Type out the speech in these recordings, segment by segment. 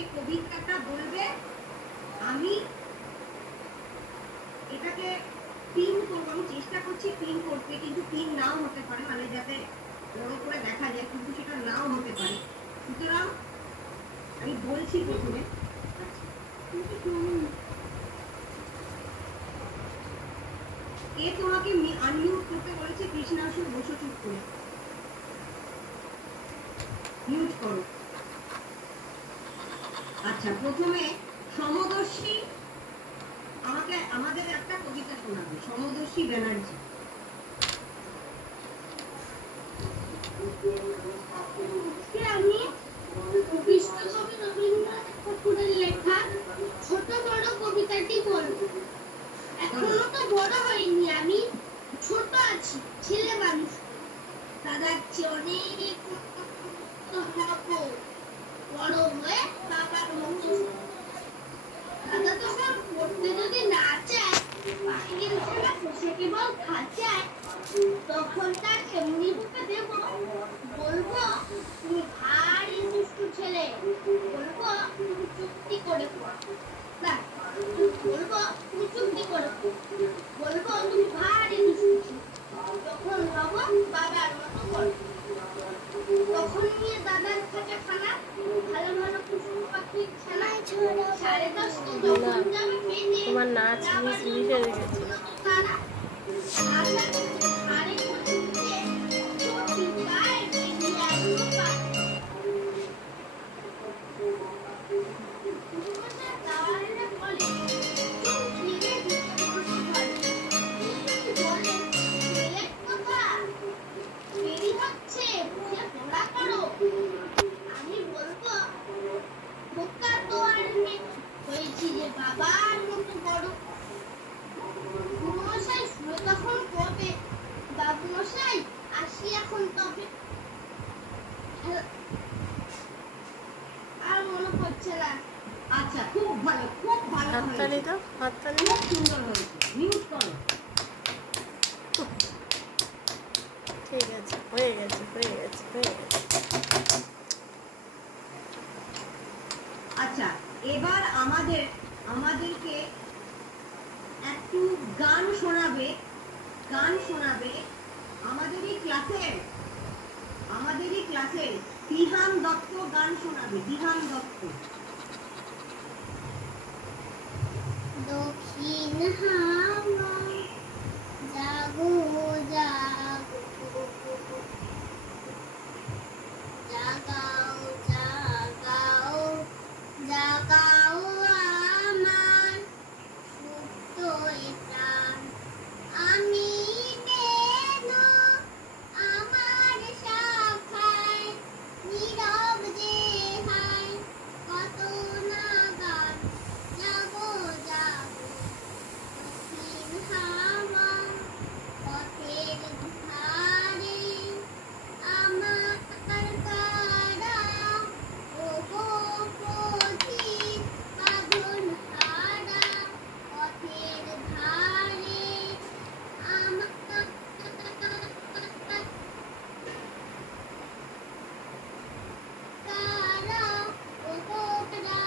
কবিতাটা বলবে, আমি এটাকে পিন করবো, আমি চেষ্টা করছি পিন করতে, কিন্তু পিন নাও হতে পারে, মানে যাতে বড় করে দেখা যায়, কিন্তু সেটা নাও হতে পারে। সুতরাং আমি বলছি প্রথমে, কে তোমাকে আনমিউট করতে বলেছে? কৃষ্ণাশু, বসো চুপ করে, মিউট করো। আচ্ছা, প্রথমে সমদর্শী আমাদের একটা কবিতা শোনাবে, সমদর্শী ব্যানার্জি। আমি বিশ্বকবি রবীন্দ্রনাথ ঠাকুরের লেখা ছোট বড় কবিতাটি বলব। এখনো তো বড় হইনি, আমি ছোট আছি, ছেলে মানুষ। দাদার চেয়ে অনেক হবো, বড় হয়ে বাবার মতো। দাদা তখন পড়তে যদি না চায়, পাখির ছেলে বসে কেবল খাঁচায়, তখন তার এমনি বুকে দেব, বলবো তুমি ভারী দুষ্টু ছেলে, বলবো তুমি চুক্তি করে পড়, বলবো তুমি চুক্তি করে পড়, বলবো তুমি ভারী দুষ্টু ছেলে। তখন হব বাবার মতো করো, তখন নিয়ে দাদার খাটে খানা, ভালো ভালো কুসুম পাখির ছানা, 10:30 যখন যাবে পেটে, তোমার নাচ মিশে গেছে। তারা আরে করতে ছোটি গায়ে বেরিয়ে আসলো পাখি। দাওয়ারে বলে চুপ ফিরে দিতে বসে বলে ছেলে কথা দেরি হচ্ছে, বুঝে পড়া করো। আমি বলবো বোকা তো আর নেই, হয়েছি যে বাবার মতো বড়। মশাই শুনে তখন কবে, বাবু মশাই আসি এখন তবে। আর মনে পড়ছে না। আচ্ছা, খুব ভালো, খুব ভালো, হাততালি দাও, হাততালি। খুব সুন্দর হয়েছে, মিউট করো। ঠিক আছে, হয়ে গেছে, হয়ে গেছে, হয়ে গেছে। আচ্ছা, এবার আমাদেরকে একটু গান শোনাবে আমাদেরই ক্লাসের দিহান দত্ত গান শোনাবে। দিহান দত্ত। দক্ষিণ হাওয়া জাগো জাগো, জাগাও জাগাও জাগাও আমার সুপ্ত প্রাণ। আমি কেন আমার শাখায় নীরব যে হায়, কত না গান জাগো জাগো। দক্ষিণ হাওয়া পথের ধারে আমার কারা, ওগো পথিক বাঁধন হারা, পথের ধারে আমার কারা, ওগো কারা,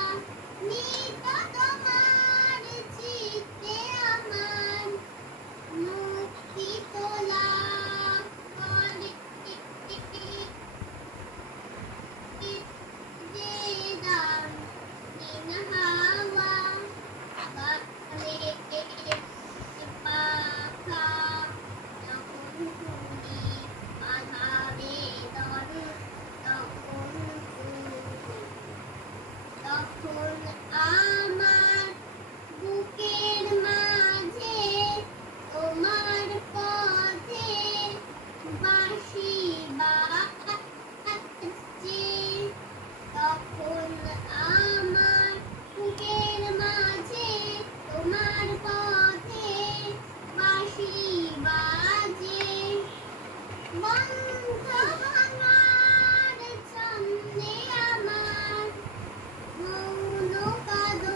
নিত তোমার চিত্তে আমার মুক্তি তোলা করে যে দান। নীল হাওয়া গালে পাখা, যখন তুমি বাঁধাবে দল, তখন আমার বুকের মাঝে তোমার পথে বাঁশি বাজছে। তখন আমার বুকের মাঝে তোমার পথে বাঁশি বাজে। বন্ধ ভাঙার ছন্দে আমার মৌন কাঁদন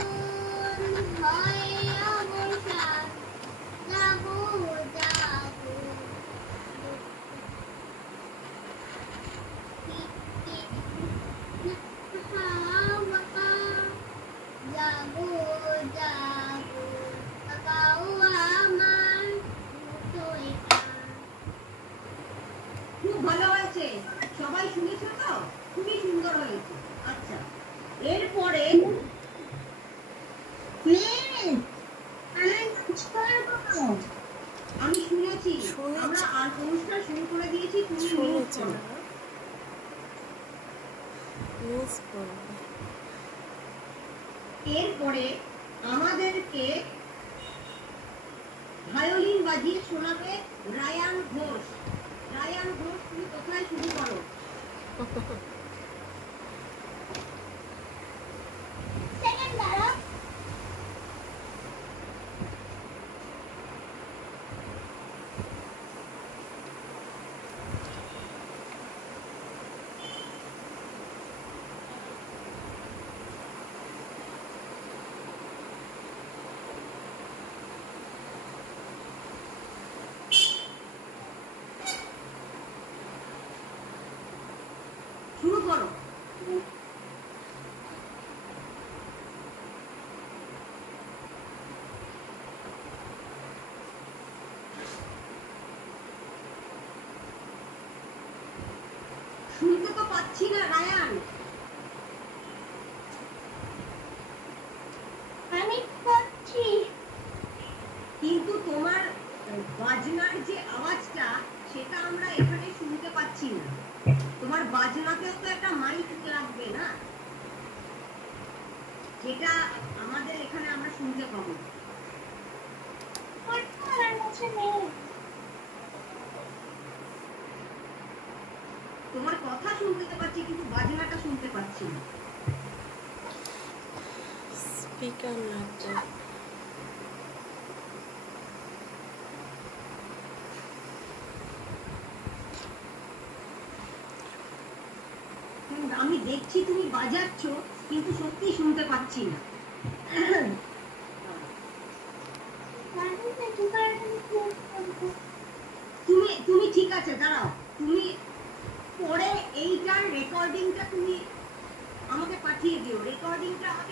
এরপরে আমি শুনেছি আমরা আর অনুষ্ঠান শুরু করে দিয়েছি, তুমি শুনেছি করো। না মিস করবে। এরপরে আমাদেরকে ভায়োলিন বাজিয়ে শোনাবে রায়ান ঘোষ। রায়ান ঘোষ, তুমি কোথায় শুরু করো? সেকেন্ড দাঁড়া শুরু করো। শুনতে তো পাচ্ছি না রায়ান। আমি করছি কিন্তু তোমার বাজনার যে আওয়াজটা সেটা আমরা এখানে শুনতে পাচ্ছি না। তোমার বাজনাতেও তো একটা মাইক লাগবে না, যেটা আমাদের এখানে আমরা শুনতে পাবো। আমার কাছে নেই তোমার কথা শুনতে পাচ্ছি কিন্তু বাজনাটা শুনতে পাচ্ছি না। স্পিকার লাগবে। আমি দেখছি তুমি বাজাচ্ছ কিন্তু সত্যি শুনতে পাচ্ছি না। তুমি তুমি ঠিক আছে, দাঁড়াও। তুমি পরে এইটার রেকর্ডিংটা তুমি আমাকে পাঠিয়ে দিও। রেকর্ডিংটা আমাকে